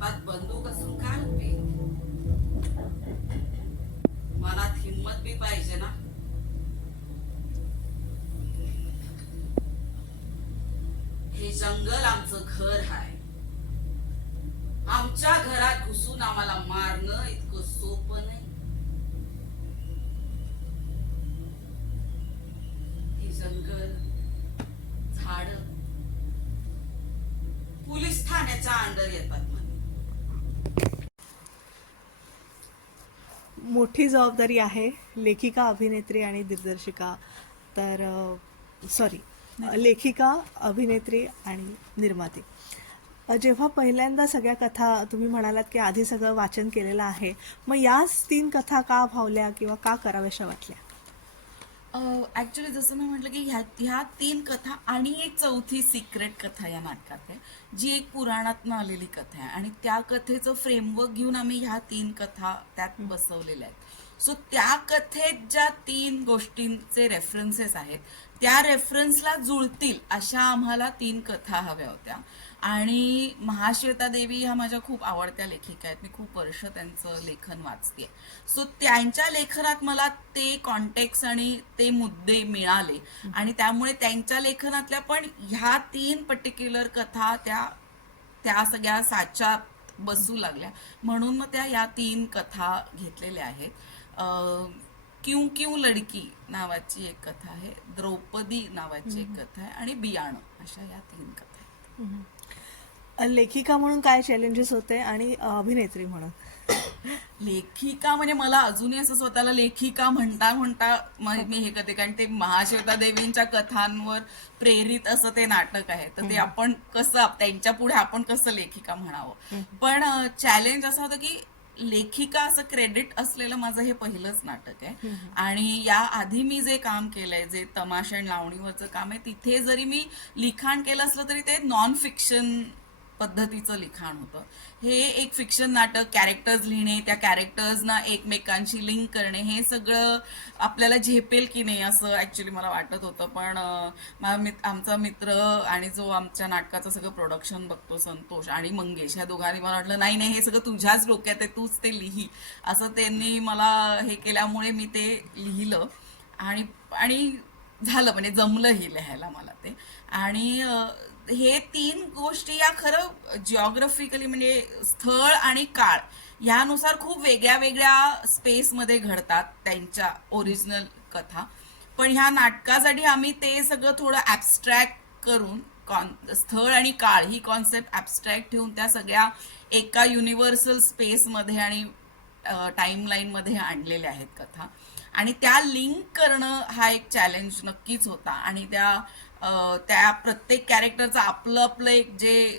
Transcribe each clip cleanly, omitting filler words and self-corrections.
हातात बंदूक असून काय उपयोग? मनात हिंमत बी पाहिजे ना. हे जंगल आमचं घर आहे. आमच्या घरात घुसून आम्हाला मारणं इतकं सोपं नाही. हे जंगल, झाड पोलीस ठाण्याच्या अंडर येतात म्हणे. मोठी जबाबदारी आहे लेखिका, अभिनेत्री आणि दिग्दर्शिका. तर लेखिका, अभिनेत्री आणि निर्माती. जेव्हा पहिल्यांदा सगळ्या कथा तुम्ही म्हणालात की आधी सगळं वाचन केलेलं आहे, मग याच 3 कथा का भावल्या किंवा का कराव्याशा वाटल्या? ऍक्च्युली जसं मी म्हटलं की ह्या 3 कथा आणि एक चौथी सिक्रेट कथा या नाटकात आहे, जी एक पुराणातनं आलेली कथा आहे आणि त्या कथेचं फ्रेमवर्क घेऊन आम्ही ह्या 3 कथा त्यात बसवलेल्या आहेत. सो त्या कथेत ज्या 3 गोष्टींचे रेफरन्सेस आहेत त्या रेफरन्सला जुळतील अशा आम्हाला 3 कथा हव्या होत्या. आणि महाश्वेता देवी ह्या माझ्या खूप आवडत्या लेखिका आहेत. मी खूप वर्ष त्यांचं लेखन वाचते. सो त्यांच्या लेखनात मला ते कॉन्टेक्स्ट आणि ते मुद्दे मिळाले आणि त्यामुळे त्यांच्या लेखनातल्या पण ह्या 3 पर्टिक्युलर कथा त्या सगळ्या साच्यात बसू लागल्या. म्हणून मग या 3 कथा घेतलेल्या आहेत. क्यू क्यू लडकी नावाची एक कथा आहे, द्रौपदी नावाची एक कथा आहे आणि बियाणं, अशा या 3 कथा आहेत. लेखिका म्हणून काय चॅलेंजेस होते आणि अभिनेत्री म्हणून? लेखिका म्हणजे मला अजूनही असं स्वतःला लेखिका म्हणता मी हे करते, कारण ते महाश्वेता देवींच्या कथांवर प्रेरित असं ते नाटक आहे. तर ते आपण कसं त्यांच्या पुढे आपण कसं लेखिका म्हणावं. पण चॅलेंज असं होतं की लेखिका असं क्रेडिट असलेलं माझं हे पहिलंच नाटक आहे. आणि या आधी मी जे काम केलंय, जे तमाशा आणि लावणीवरचं काम आहे, तिथे जरी मी लिखाण केलं असलं तरी ते नॉन फिक्शन पद्धतीचं लिखाण होतं. हे एक फिक्शन नाटक, कॅरेक्टर्स लिहिणे, त्या कॅरेक्टर्सना एकमेकांशी लिंक करणे, हे सगळं आपल्याला झेपेल की नाही असं ऍक्च्युली मला वाटत होतं. पण आमचा मित्र आणि जो आमच्या नाटकाचं सगळं प्रोडक्शन बघतो, संतोष आणि मंगेश, ह्या दोघांनी मला वाटलं नाही हे सगळं तुझ्याच डोक्यात आहे, तूच ते लिही, असं त्यांनी मला हे केल्यामुळे मी ते लिहिलं आणि झालं, म्हणजे जमलंही लिहायला मला ते. आणि हे 3 गोष्टी या खरं जिओग्राफिकली म्हणजे स्थळ आणि काळ यानुसार खूप वेगळ्या वेगळ्या स्पेसमध्ये घडतात त्यांच्या ओरिजिनल कथा. पण ह्या नाटकासाठी आम्ही ते सगळं थोडं ऍबस्ट्रॅक्ट करून स्थळ आणि काळ ही कॉन्सेप्ट ऍबस्ट्रॅक्ट ठेवून त्या सगळ्या एका युनिव्हर्सल स्पेसमध्ये आणि टाइमलाईन मध्ये आणलेल्या आहेत कथा. आणि त्या लिंक करणं हा एक चॅलेंज नक्कीच होता. आणि त्या प्रत्येक कॅरेक्टरचं आपलं एक जे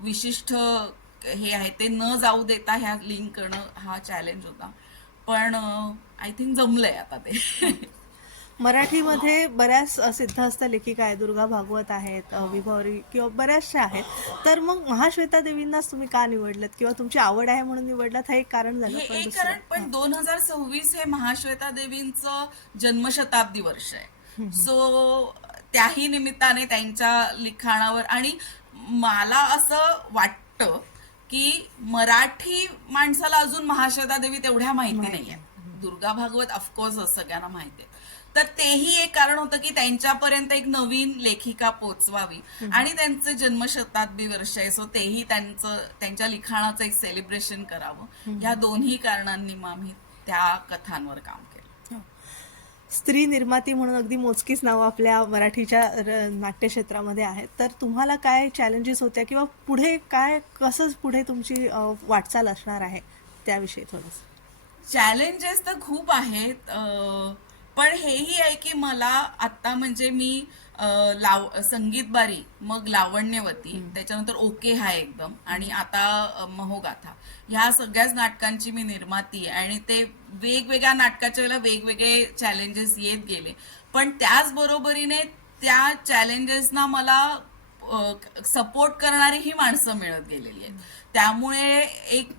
विशिष्ट हे आहे ते न जाऊ देता ह्या लिंक करणं हा चॅलेंज होता. पण आय थिंक जमलंय आता ते. मराठीमध्ये बऱ्याच सिद्धहस्त लेखिका आहेत, दुर्गा भागवत आहेत, विभावरी किंवा बऱ्याचशा आहेत. तर मग महाश्वेता देवींनाच तुम्ही का निवडलं, किंवा तुमची आवड आहे म्हणून निवडलं, हे एक कारण झालं? हे एक कारण, पण 2026 हे महाश्वेता देवींचं जन्मशताब्दी वर्ष आहे. सो त्याही निमित्ताने त्यांच्या लिखाणावर, आणि मला असं वाटतं की मराठी माणसाला अजून महाश्वेता देवी तेवढ्या माहिती नाहीये. दुर्गा भागवत ऑफकोर्स सगळ्यांना माहिती आहे. तर तेही एक कारण होतं की त्यांच्यापर्यंत एक नवीन लेखिका पोचवावी, आणि त्यांचं जन्मशताब्दी वर्ष आहे, सो तेही त्यांच्या लिखाणाचं एक सेलिब्रेशन करावं. या दोन्ही कारणांनी मग आम्ही त्या कथांवर काम केलं. स्त्री निर्माती म्हणून अगदी मोजकीच नावं आपल्या मराठीच्या नाट्यक्षेत्रामध्ये आहेत. तर तुम्हाला काय चॅलेंजेस होत्या, किंवा पुढे कसं पुढे तुमची वाटचाल असणार आहे त्याविषयी थोडंसं? चॅलेंजेस तर खूप आहेत, पण हेही आहे की मला आता म्हणजे मी संगीत बारी, मग लावण्यवती, त्याच्यानंतर ओके हाय एकदम, आणि आता महोगाथा, ह्या सगळ्याच नाटकांची मी निर्माती आहे. आणि ते वेगवेगळ्या नाटकाच्या वेळेला वेगवेगळे चॅलेंजेस येत गेले, पण त्याच बरोबरीने त्या चॅलेंजेसना मला सपोर्ट करणारी ही माणसं मिळत गेलेली आहेत. त्यामुळे एक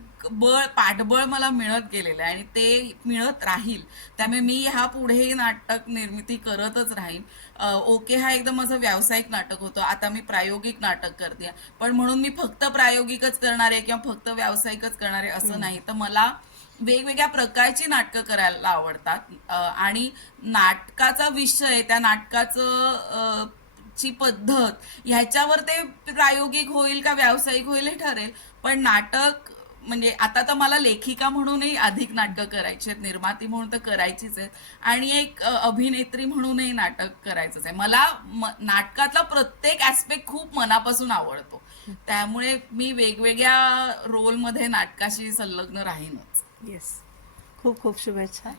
पाठबळ मला मिळत गेलेलं आहे आणि ते मिळत राहील. त्यामुळे मी ह्या पुढे नाटक निर्मिती करतच राहीन. ओके हा एकदम माझं व्यावसायिक नाटक होतं, आता मी प्रायोगिक नाटक करते. पण म्हणून मी फक्त प्रायोगिकच करणार आहे किंवा फक्त व्यावसायिकच करणार आहे असं नाही. तर मला वेगवेगळ्या प्रकारची नाटकं करायला आवडतात आणि नाटकाचा विषय, त्या नाटकाचं ची पद्धत ह्याच्यावर ते प्रायोगिक होईल का व्यावसायिक होईल हे ठरेल. पण नाटक म्हणजे आता तर मला लेखिका म्हणूनही अधिक नाटकं करायची आहेत, निर्माती म्हणून तर करायचीच आहेत आणि एक अभिनेत्री म्हणूनही नाटक करायचंच आहे. मला नाटकातला प्रत्येक ऍस्पेक्ट खूप मनापासून आवडतो. त्यामुळे मी वेगवेगळ्या रोलमध्ये नाटकाशी संलग्न राहीनच. येस, खूप खूप शुभेच्छा.